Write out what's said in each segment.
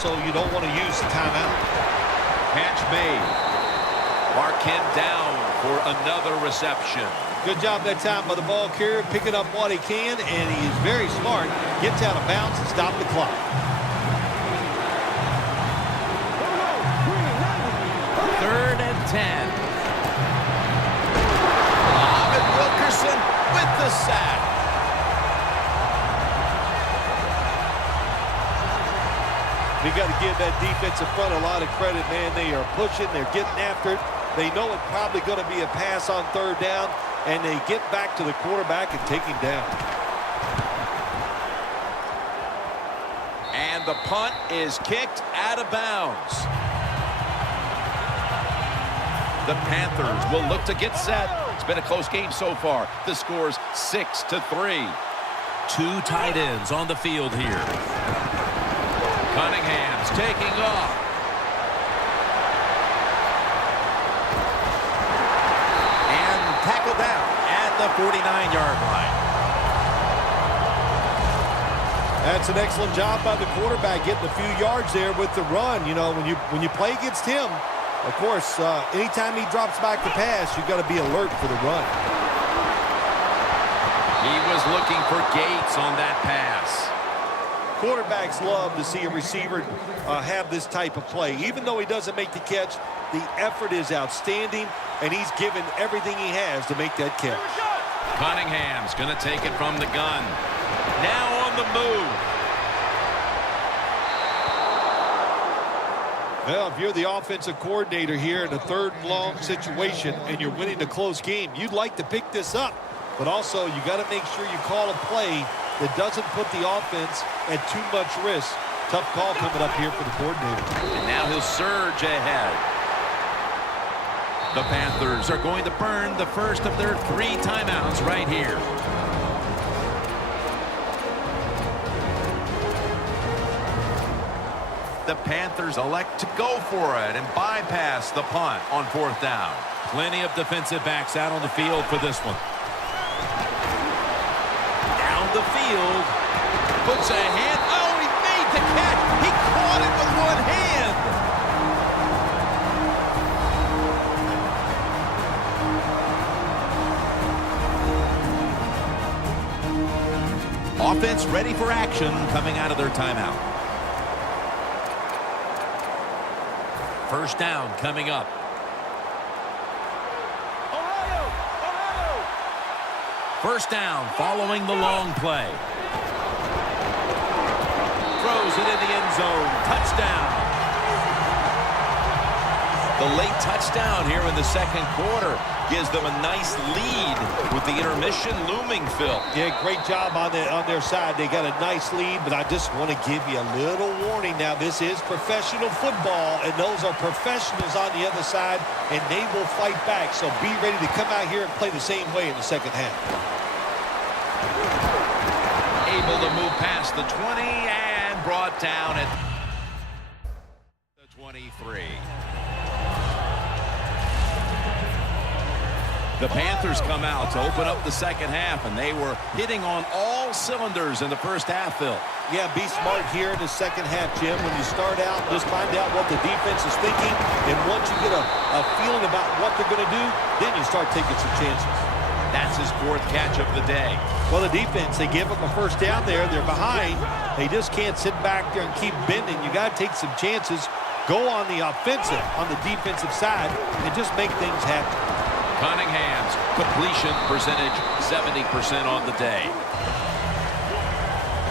so you don't want to use the timeout. Catch made. Mark him down for another reception. Good job that time by the ball carrier, picking up what he can, and he is very smart. Gets out of bounds and stops the clock. Third and 10. Wilkerson with the sack. You got to give that defensive front a lot of credit, man. They are pushing. They're getting after it. They know it's probably going to be a pass on third down, and they get back to the quarterback and take him down. And the punt is kicked out of bounds. The Panthers will look to get set. It's been a close game so far. The score's 6-3. Two tight ends on the field here. Cunningham's taking off. And tackled down at the 49-yard line. That's an excellent job by the quarterback, getting a few yards there with the run. You know, when you play against him, of course, anytime he drops back to pass, you've got to be alert for the run. He was looking for Gates on that pass. Quarterbacks love to see a receiver have this type of play. Even though he doesn't make the catch, the effort is outstanding, and he's given everything he has to make that catch. Cunningham's going to take it from the gun. Now on the move. Well, if you're the offensive coordinator here in a third and long situation and you're winning a close game, you'd like to pick this up. But also, you got to make sure you call a play that doesn't put the offense at too much risk. Tough call coming up here for the coordinator. And now he'll surge ahead. The Panthers are going to burn the first of their 3 timeouts right here. The Panthers elect to go for it and bypass the punt on 4th down. Plenty of defensive backs out on the field for this one. Down the field. Puts a hand. Oh, he made the catch. He caught it with one hand. Offense ready for action coming out of their timeout. First down coming up. First down following the long play. Throws it in the end zone. Touchdown. The late touchdown here in the second quarter gives them a nice lead with the intermission looming, Phil. Yeah, great job on their side. They got a nice lead, but I just want to give you a little warning now. This is professional football, and those are professionals on the other side, and they will fight back. So be ready to come out here and play the same way in the second half. Able to move past the 20 and brought down at the 23. The Panthers come out to open up the second half, and they were hitting on all cylinders in the first half, Phil. Yeah, be smart here in the second half, Jim. When you start out, just find out what the defense is thinking, and once you get a feeling about what they're going to do, then you start taking some chances. That's his 4th catch of the day. Well, the defense, they give them a first down there. They're behind. They just can't sit back there and keep bending. You got to take some chances, go on the offensive, on the defensive side, and just make things happen. Cunningham's completion percentage 70% on the day.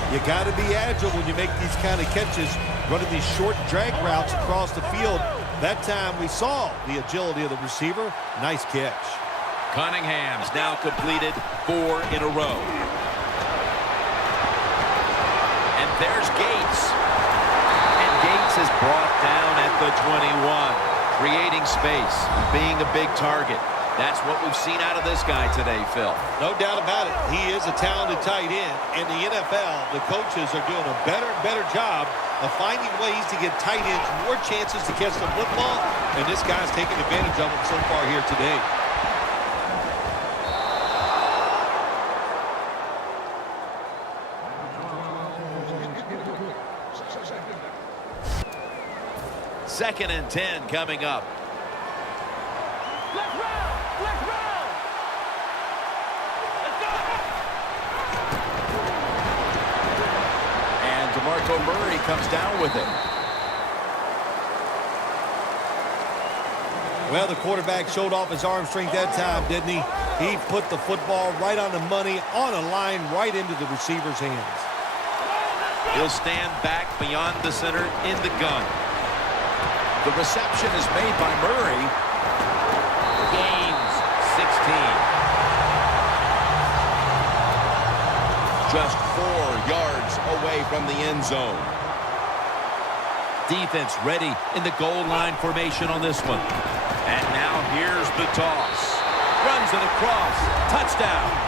You got to be agile when you make these kind of catches, running these short drag routes across the field. That time we saw the agility of the receiver. Nice catch. Cunningham's now completed 4 in a row. And there's Gates. And Gates is brought down at the 21, creating space, being a big target. That's what we've seen out of this guy today, Phil. No doubt about it. He is a talented tight end. In the NFL, the coaches are doing a better and better job of finding ways to get tight ends more chances to catch the football, and this guy's taking advantage of it so far here today. 2nd and 10 coming up. Let's round! Let's round! Let's go! And DeMarco Murray comes down with it. Well, the quarterback showed off his arm strength that time, didn't he? He put the football right on the money, on a line, right into the receiver's hands. He'll stand back beyond the center in the gun. The reception is made by Murray. Gains 16. Just 4 yards away from the end zone. Defense ready in the goal line formation on this one. And now here's the toss. Runs it across. Touchdown.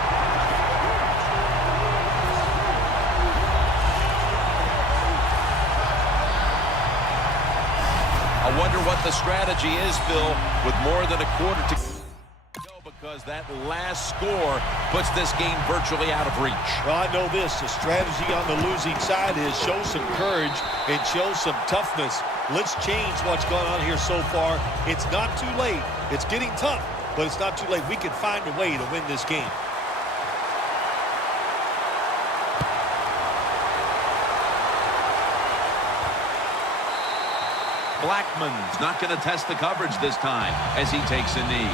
I wonder what the strategy is, Phil, with more than a quarter to go, because that last score puts this game virtually out of reach. Well, I know this. The strategy on the losing side is show some courage and show some toughness. Let's change what's gone on here so far. It's not too late. It's getting tough, but it's not too late. We can find a way to win this game. Blackman's not going to test the coverage this time as he takes a knee.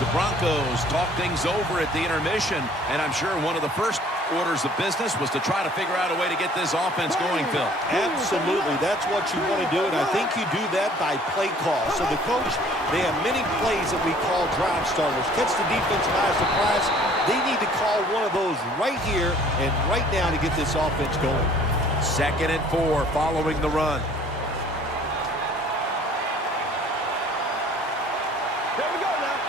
The Broncos talk things over at the intermission, and I'm sure one of the first orders of business was to try to figure out a way to get this offense going, Phil. Absolutely. That's what you want to do, and I think you do that by play call. So the coach, they have many plays that we call drive starters. Catch the defense by surprise. They need to call one of those right here and right now to get this offense going. 2nd and 4 following the run. There we go now.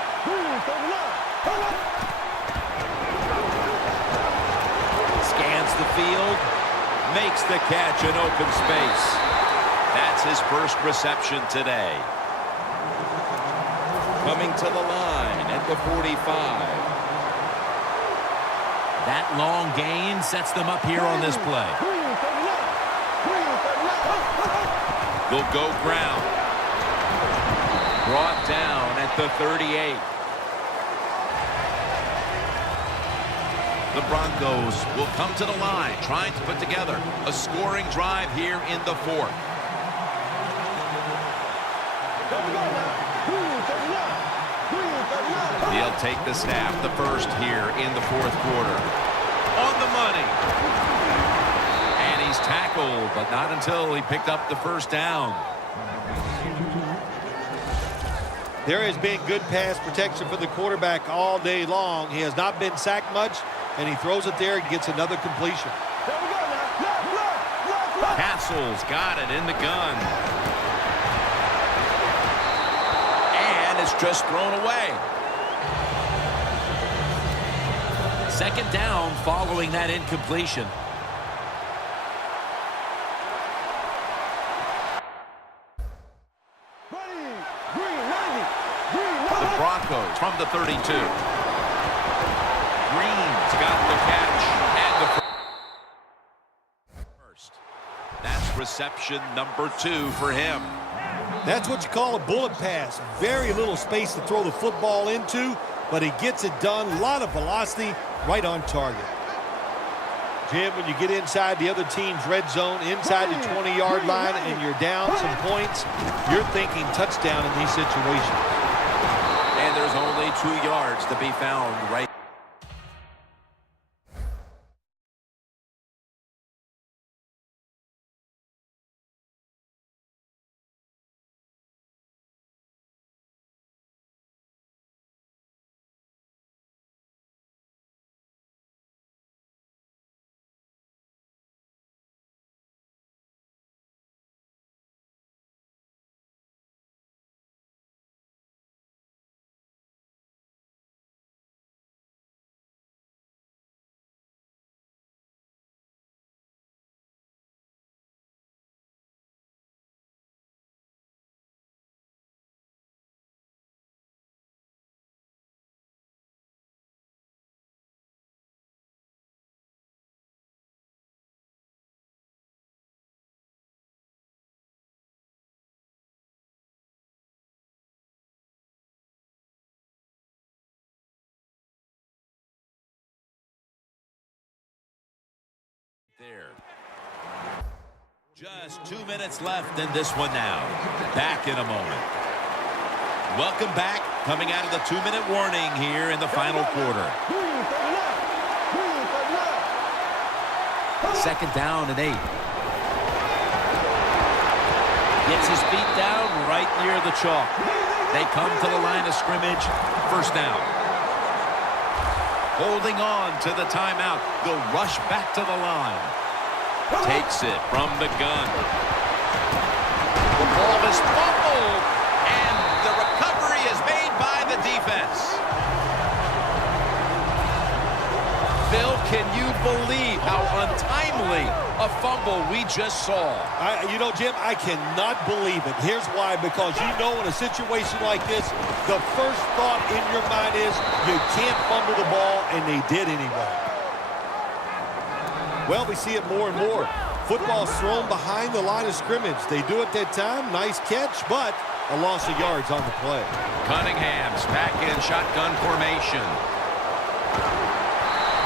Scans the field. Makes the catch in open space. That's his first reception today. Coming to the line at the 45. That long gain sets them up here on this play. They'll go ground. Brought down at the 38. The Broncos will come to the line, trying to put together a scoring drive here in the 4th. He'll take the snap, the first here in the 4th quarter. On the money. And he's tackled, but not until he picked up the first down. There has been good pass protection for the quarterback all day long. He has not been sacked much, and he throws it there and gets another completion. There we go now. Castle's got it in the gun. And it's just thrown away. 2nd down following that incompletion. The Broncos from the 32. Green's got the catch and the first. That's reception number 2 for him. That's what you call a bullet pass. Very little space to throw the football into, but he gets it done. A lot of velocity, right on target. Jim, when you get inside the other team's red zone, inside the 20-yard line, and you're down some points, you're thinking touchdown in these situations. And there's only 2 yards to be found right there. Just 2 minutes left in this one now. Back in a moment. Welcome back. Coming out of the 2-minute warning here in the final quarter. 2nd down and 8. Gets his feet down right near the chalk. They come to the line of scrimmage. 1st down. Holding on to the timeout. They'll rush back to the line. Takes it from the gun. The ball is fumbled, and the recovery is made by the defense. Phil, can you believe how untimely a fumble we just saw? You know, Jim, I cannot believe it. Here's why. Because you know in a situation like this, the first thought in your mind is you can't fumble the ball, and they did anyway. Well, we see it more and more. Football's thrown behind the line of scrimmage. They do it that time. Nice catch, but a loss of yards on the play. Cunningham's back in shotgun formation.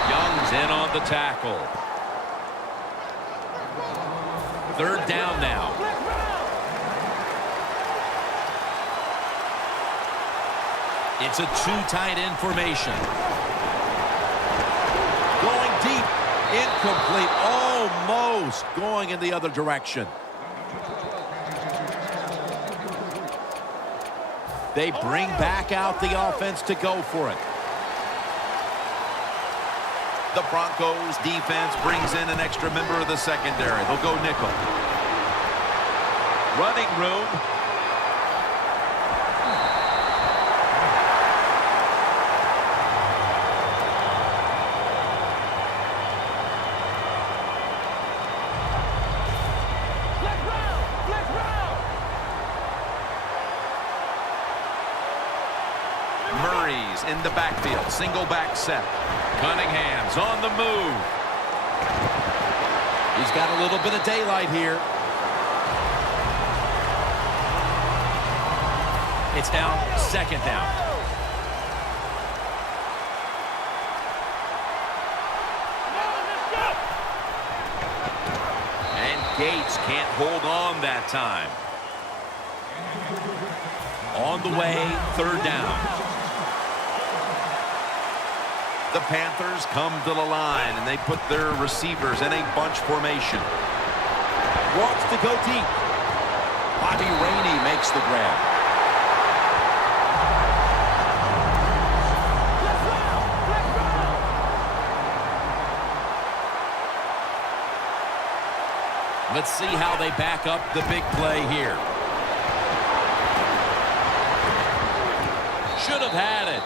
Young's in on the tackle. 3rd down now. It's a 2 tight end formation. Going deep. Incomplete. Almost going in the other direction. They bring back out the offense to go for it. The Broncos defense brings in an extra member of the secondary. They'll go nickel. Running room. Murray's in the backfield. Single back set. Cunningham's on the move. He's got a little bit of daylight here. It's now 2nd down. And Gates can't hold on that time. On the way, 3rd down. The Panthers come to the line, and they put their receivers in a bunch formation. Wants to go deep. Bobby Rainey makes the grab. Let's see how they back up the big play here. Should have had it.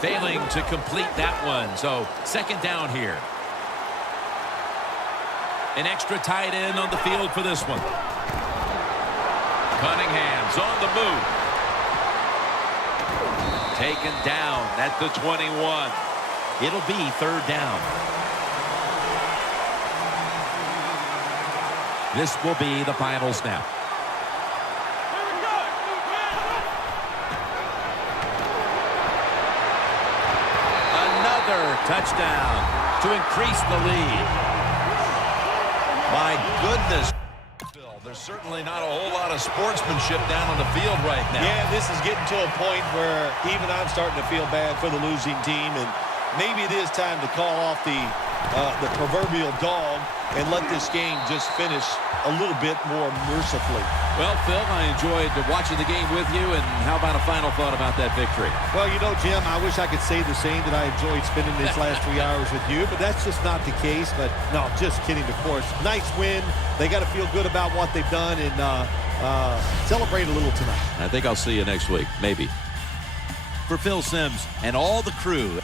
Failing to complete that one, so 2nd down here. An extra tight end on the field for this one. Cunningham's on the move. Taken down at the 21. It'll be 3rd down. This will be the final snap. Touchdown to increase the lead. My goodness. There's certainly not a whole lot of sportsmanship down on the field right now. Yeah, this is getting to a point where even I'm starting to feel bad for the losing team, and maybe it is time to call off the proverbial dog and let this game just finish a little bit more mercifully. Well, Phil, I enjoyed watching the game with you, and how about a final thought about that victory? Well, you know, Jim, I wish I could say the same, that I enjoyed spending these last 3 hours with you, but that's just not the case. But, no, just kidding, of course. Nice win. They got to feel good about what they've done and celebrate a little tonight. I think I'll see you next week, maybe. For Phil Simms and all the crew.